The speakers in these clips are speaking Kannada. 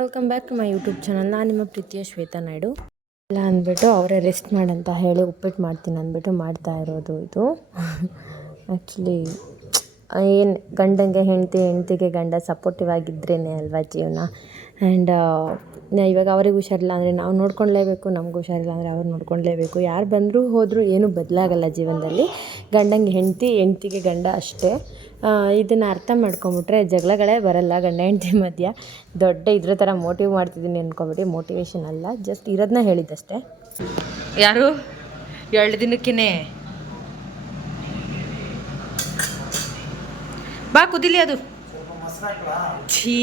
Welcome back to my YouTube channel ನಾನು ನಿಮ್ಮ ಪ್ರೀತಿಯ ಶ್ವೇತಾ ನಾಯ್ಡು. ಇಲ್ಲ ಅಂದ್ಬಿಟ್ಟು ಅವರೇ ರೆಸ್ಟ್ ಮಾಡಂತ ಹೇಳಿ ಉಪ್ಪಿಟ್ಟು ಮಾಡ್ತೀನಿ ಅಂದ್ಬಿಟ್ಟು ಮಾಡ್ತಾ ಇರೋದು ಇದು. ಆ್ಯಕ್ಚುಲಿ ಏನು ಗಂಡಂಗೆ ಹೆಂಡತಿ ಹೆಂಡತಿಗೆ ಗಂಡ ಸಪೋರ್ಟಿವ್ ಆಗಿದ್ರೇ ಅಲ್ವಾ ಜೀವನ? ಆ್ಯಂಡ್ ಇವಾಗ ಅವ್ರಿಗೆ ಹುಷಾರಿಲ್ಲ ಅಂದರೆ ನಾವು ನೋಡ್ಕೊಳ್ಲೇಬೇಕು, ನಮ್ಗೆ ಹುಷಾರಿಲ್ಲ ಅಂದರೆ ಅವ್ರು ನೋಡ್ಕೊಳ್ಲೇಬೇಕು. ಯಾರು ಬಂದರೂ ಹೋದರೂ ಏನೂ ಬದಲಾಗಲ್ಲ ಜೀವನದಲ್ಲಿ. ಗಂಡಂಗೆ ಹೆಂಡತಿ ಹೆಂಡ್ತಿಗೆ ಗಂಡ ಅಷ್ಟೇ. ಇದನ್ನು ಅರ್ಥ ಮಾಡ್ಕೊಂಬಿಟ್ರೆ ಜಗಳಗಳೇ ಬರಲ್ಲ ಗಂಡ ಹೆಂಡತಿ ಮಧ್ಯ. ದೊಡ್ಡ ಇದ್ರ ಥರ ಮೋಟಿವ್ ಮಾಡ್ತಿದ್ದೀನಿ ಅಂದ್ಕೊಂಬಿಟ್ಟು ಮೋಟಿವೇಶನ್ ಅಲ್ಲ ಜಸ್ಟ್ ಇರೋದನ್ನ ಹೇಳಿದ್ದಷ್ಟೇ ಯಾರು? ಎರಡು ದಿನಕ್ಕೇ ಬಾ ಕುದಿಲಿ ಅದು. ಛೀ.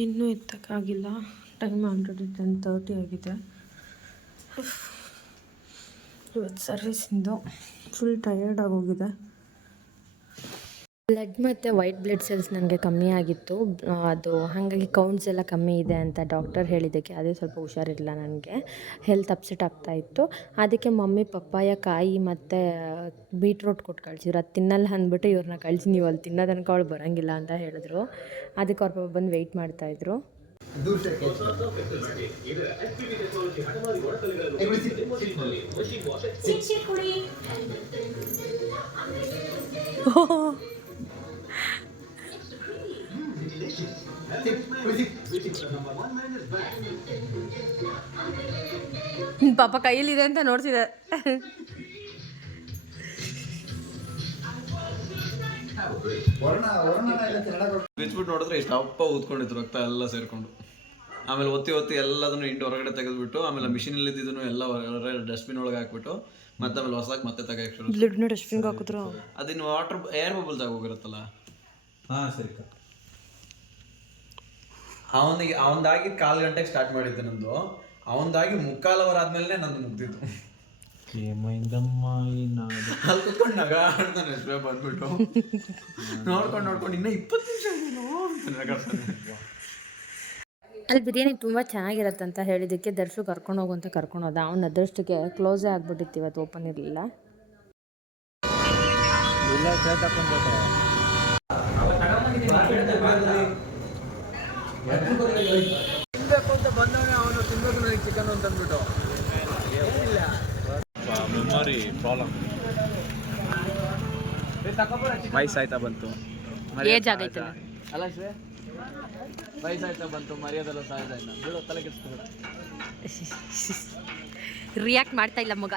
ಇನ್ನೂ ಎತ್ತಕ್ಕಾಗಿಲ್ಲ. ಟೈಮ್ ಆಲ್ರೆಡಿ ಟೆನ್ ತರ್ಟಿ ಆಗಿದೆ. ಇವತ್ತು ಸರ್ವಿಸಿಂದು ಫುಲ್ ಟಯರ್ಡ್ ಆಗೋಗಿದೆ ಬ್ಲಡ್ ಮತ್ತು ವೈಟ್ ಬ್ಲಡ್ ಸೆಲ್ಸ್ ನನಗೆ ಕಮ್ಮಿ ಆಗಿತ್ತು. ಅದು ಹಾಗಾಗಿ ಕೌಂಟ್ಸ್ ಎಲ್ಲ ಕಮ್ಮಿ ಇದೆ ಅಂತ ಡಾಕ್ಟರ್ ಹೇಳಿದ್ದಕ್ಕೆ ಅದೇ ಸ್ವಲ್ಪ ಹುಷಾರಿರಲಿಲ್ಲ ನನಗೆ. ಹೆಲ್ತ್ ಅಪ್ಸೆಟ್ ಆಗ್ತಾ ಇತ್ತು. ಅದಕ್ಕೆ ಮಮ್ಮಿ, ಪಪ್ಪಾಯ, ಕಾಯಿ ಮತ್ತು ಬೀಟ್ರೋಟ್ ಕೊಟ್ಟು ಕಳಿಸಿದ್ರು. ಅದು ತಿನ್ನಲ್ಲ ಅಂದ್ಬಿಟ್ಟು ಇವ್ರನ್ನ ಕಳಿಸಿ, ನೀವು ಅಲ್ಲಿ ತಿನ್ನೋ ತನಕ ಅವಳು ಬರೋಂಗಿಲ್ಲ ಅಂತ ಹೇಳಿದ್ರು. ಅದಕ್ಕೆ ಅವ್ರ ಪಾಪ ಬಂದು ವೆಯ್ಟ್ ಮಾಡ್ತಾಯಿದ್ರು ಪಾಪ ಕೈಯಲ್ಲಿದೆ ಅಂತ ನೋಡ್ತಿದ್ದೆ. ಬಿಚ್ಬಿಟ್ಟು ನೋಡಿದ್ರೆ ಇಷ್ಟು ಅಪ್ಪ ಊದ್ಕೊಂಡಿದ್ರು ರಕ್ತ ಎಲ್ಲ ಸೇರ್ಕೊಂಡು. ಆಮೇಲೆ ಒತ್ತಿ ಒತ್ತಿ ಎಲ್ಲದನ್ನು ಇಂಟು ಹೊರಗಡೆ ತೆಗೆದ್ಬಿಟ್ಟು ಆಮೇಲೆ ಮಿಷಿನಲ್ಲಿ ಇದ್ದಿದ್ದನ್ನು ಎಲ್ಲ ಹೊರಗಡೆ ಡಸ್ಟ್ಬಿನ್ ಒಳಗೆ ಹಾಕ್ಬಿಟ್ಟು ಮತ್ತೆ ಆಮೇಲೆ ಹೊಸದಾಗಿ ಮತ್ತೆ ತೆಗಿಯಕ್ಕೆ ಶುರು ಬ್ಲಡ್ನ ಡಸ್ಟ್ಬಿನ್ಗೆ ಹಾಕಿದ್ರು. ಅದಿನ್ನು ವಾಟರ್ ಏರ್ ಬಬಲ್ಸ್ ಆಗೋಗಿರುತ್ತಲ್ಲ? ಹಾ ಸರಿ ಅವನಿಗೆ ಅವನದಾಗಿ ಕಾಲು ಗಂಟೆಗೆ ಸ್ಟಾರ್ಟ್ ಮಾಡಿದ್ದೆ ನಂದು. ಅವನದಾಗಿ ಮುಕ್ಕಾಲು ಅವರ್ ಆದ್ಮೇಲೆ ನಂದು ಮುಗ್ದಿತ್ತು ಕುತ್ಕೊಂಡು ನಗ ಆಡ್ತಾನೆ ಎಷ್ಟೇ ಬಂದ್ಬಿಟ್ಟು. ನೋಡ್ಕೊಂಡು ನೋಡ್ಕೊಂಡು ಇನ್ನೂ ಇಪ್ಪತ್ತು ನಿಮಿಷ ಅಂತ. ಅಲ್ಲಿ ಬಿರಿಯಾನಿ ತುಂಬ ಚೆನ್ನಾಗಿರತ್ತೆ ಅಂತ ಹೇಳಿದ್ದಕ್ಕೆ ದರ್ಶು ಕರ್ಕೊಂಡು ಹೋಗು ಅಂತ ಕರ್ಕೊಂಡು ಹೋದ. ಅವ್ನ ಅದೃಷ್ಟಕ್ಕೆ ಕ್ಲೋಸೇ ಆಗ್ಬಿಟ್ಟಿತ್ತು ಇವತ್ತು ಓಪನ್ ಇರಲಿಲ್ಲ. ಇಲ್ಲ ಚಿಕನ್ ಜೊತೆ ಮೆಮೊರಿ ಪ್ರಾಬ್ಲಮ್ ವಯಸ್ಸಾಯ್ತಾ ಬಂತು. ಏಜ್ ಆಗೈತಲ್ಲ ಅಲ್ಲ ಶ್ರೇ ವಯಸ್ಸಾಯ್ತಾ ಬಂತು ಮರ್ಯಾದೆಲ್ಲ ಸಾಯ್ತಾ ಇಲ್ಲ. ಬಿಡು ತಲೆ ಕೆಡಿಸ್ಕೊಬೇಡ ರಿಯಾಕ್ಟ್ ಮಾಡ್ತಾ ಇಲ್ಲ ಮಗ.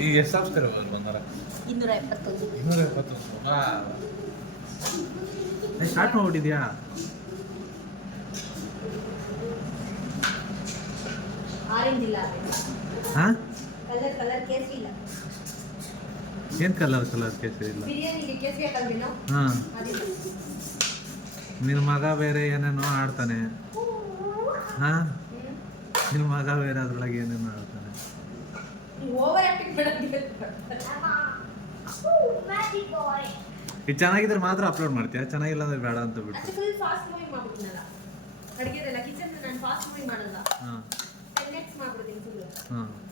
ಈಗ ಎಷ್ಟು ಸಬ್ಸ್ಕ್ರೈಬರ್ ಬಂದಾರ ಇನ್ನೂರ ಎಪ್ಪತ್ತೊಂದು ಇನ್ನೂರ ಎಪ್ಪತ್ತೊಂದು ಹಾಂ ಸ್ಟಾರ್ಟ್ ಮಾಡ್ಬಿಟ್ಟಿದ್ಯಾ ಆರೆಂಜ್ ಇಲ್ಲ ಹಾಂ? ಏನು ಕಲರ್ ಕಲರ್ ಕೇಸರಿ ಇಲ್ಲ? ಹಾಂ. ನಿನ್ನ ಮಗ ಬೇರೆ ಏನೇನೋ ಆಡ್ತಾನೆ. ಹಾಂ? ನಿನ್ನ ಮಗ ಬೇರೆ ಅದ್ರೊಳಗೆ ಏನೇನೋ ಆಡ್ತಾನೆ. ಇದು ಚೆನ್ನಾಗಿದ್ರೆ ಮಾತ್ರ ಅಪ್ಲೋಡ್ ಮಾಡ್ತೀಯಾ? ಚೆನ್ನಾಗಿಲ್ಲ ಅಂದ್ರೆ ಬೇಡ ಅಂತ ಬಿಟ್ಟು. ಫಾಸ್ಟ್ ಮೂವಿಂಗ್ ಮಾಡ್ಬಿಡ್ತೀನಲ್ಲ ಅಡುಗೆದೆಲ್ಲ ಕಿಚನ್ ನಾನು ಫಾಸ್ಟ್ ಮೂವಿಂಗ್ ಮಾಡಲ್ಲ. ಹಾಂ. ಮಾಡ್ಬಿಡ್ತೀನಿ ಫುಲ್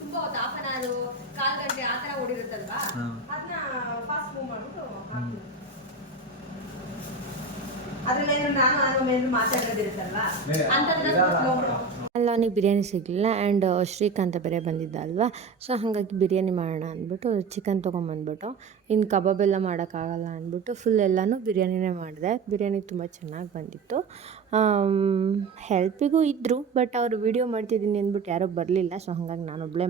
ತುಂಬಾ ಹೊತ್ತು ಹಾಫ್ ಅನ್ ಅವರ್ ಕಾಲ್ ಗಂಟೆ ಆ ಥರ ಓಡಿರುತ್ತಲ್ವಾ? ಅದನ್ನ ಫಾಸ್ಟ್ ಮೂವ್ ಮಾಡ್ಬಿಟ್ಟು ಹಾಕ್ತೀನಿ. ಅದ್ರಲ್ಲಿ ನಾನು ಆಮೇಲೆ ಏನಾದ್ರು ಮಾತಾಡೋದಿರುತ್ತಲ್ವಾ ಅಲ್ಲ ಅವನಿಗೆ ಬಿರಿಯಾನಿ ಸಿಗಲಿಲ್ಲ ಆ್ಯಂಡ್ ಶ್ರೀಕಾಂತ ಬೇರೆ ಬಂದಿದ್ದ ಅಲ್ವಾ ಸೊ ಹಾಗಾಗಿ ಬಿರಿಯಾನಿ ಮಾಡೋಣ ಅಂದ್ಬಿಟ್ಟು ಚಿಕನ್ ತೊಗೊಂಬಂದ್ಬಿಟ್ಟು ಇನ್ನು ಕಬಾಬ್ ಎಲ್ಲ ಮಾಡೋಕ್ಕಾಗಲ್ಲ ಅಂದ್ಬಿಟ್ಟು ಫುಲ್ ಎಲ್ಲನೂ ಬಿರಿಯಾನಿನೇ ಮಾಡಿದೆ. ಬಿರಿಯಾನಿ ತುಂಬ ಚೆನ್ನಾಗಿ ಬಂದಿತ್ತು. ಹೆಲ್ಪಿಗೂ ಇದ್ದರು ಬಟ್ ಅವರು ವೀಡಿಯೋ ಮಾಡ್ತಿದ್ದೀನಿ ಅಂದ್ಬಿಟ್ಟು ಯಾರೂ ಬರಲಿಲ್ಲ ಸೊ ಹಾಗಾಗಿ ನಾನು ಒಬ್ಬಳೇ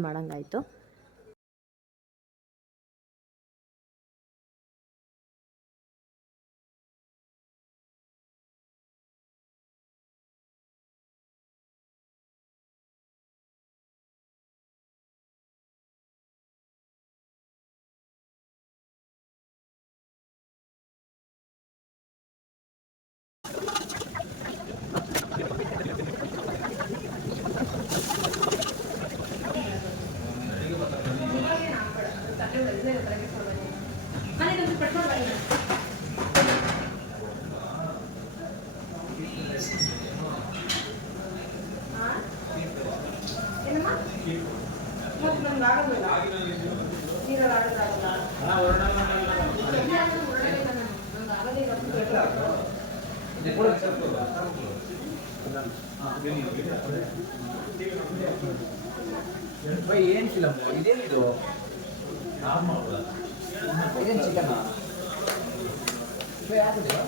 ಬೈ ಏನು ಫಿಲಮ್ ಇದೇನಿದು ಏನು ಚಿಕನಾ ಬೈ ಯಾಕಂದ್ರೆ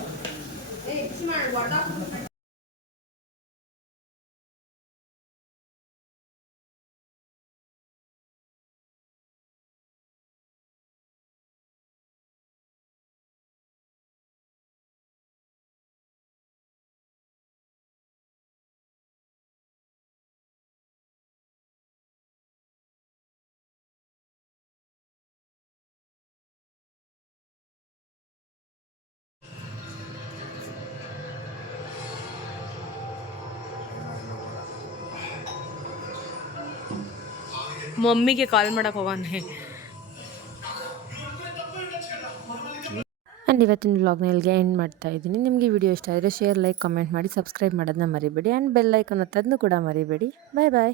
ಮಮ್ಮಿಗೆ ಕಾಲ್ ಮಾಡಕ್ಕೆ ಹೋಗೋಣ ಆ್ಯಂಡ್ ಇವತ್ತಿನ ವ್ಲಾಗ್ನ ಇಲ್ಲಿಗೆ ಎಂಡ್ ಮಾಡ್ತಾ ಇದ್ದೀನಿ. ನಿಮಗೆ ವಿಡಿಯೋ ಇಷ್ಟ ಆದರೆ ಶೇರ್ ಲೈಕ್ ಕಮೆಂಟ್ ಮಾಡಿ ಸಬ್ಸ್ಕ್ರೈಬ್ ಮಾಡೋದನ್ನ ಮರಿಬೇಡಿ. ಆ್ಯಂಡ್ ಬೆಲ್ ಐಕನ್ ಒತ್ತೋದನ್ನು ಕೂಡ ಮರಿಬೇಡಿ. ಬಾಯ್ ಬಾಯ್